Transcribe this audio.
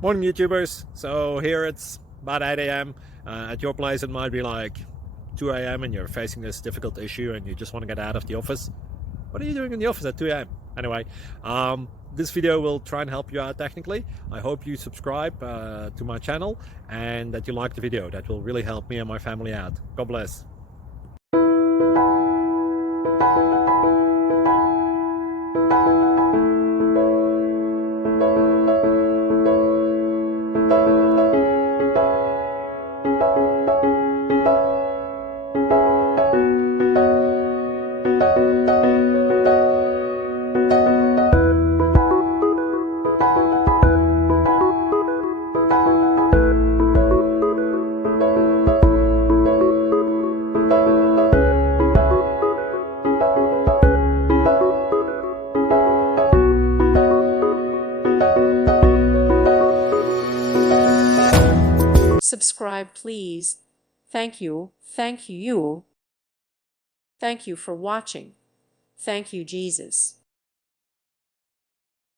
Morning YouTubers. So here it's about 8 a.m. At your place it might be like 2 a.m. and you're facing this difficult issue and you just want to get out of the office. What are you doing in the office at 2 a.m.? Anyway, this video will try and help you out technically. I hope you subscribe to my channel and that you like the video. That will really help me and my family out. God bless. Subscribe, please. Thank you. Thank you. Thank you for watching. Thank you, Jesus.